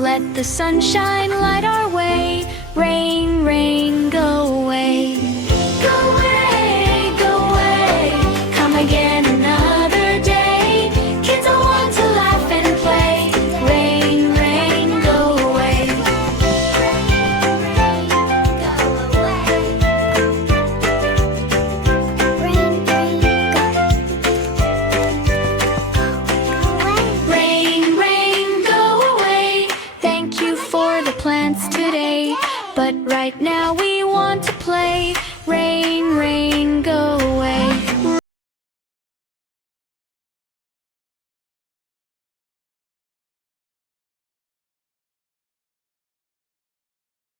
Let the sunshine light our way. Rain, rain, go away. Go away, go away. Come again another day. Kids all want to laugh and play. Rain, rain, go away. Rain, rain, go away. Thank you for the plants today, but right now we want to play.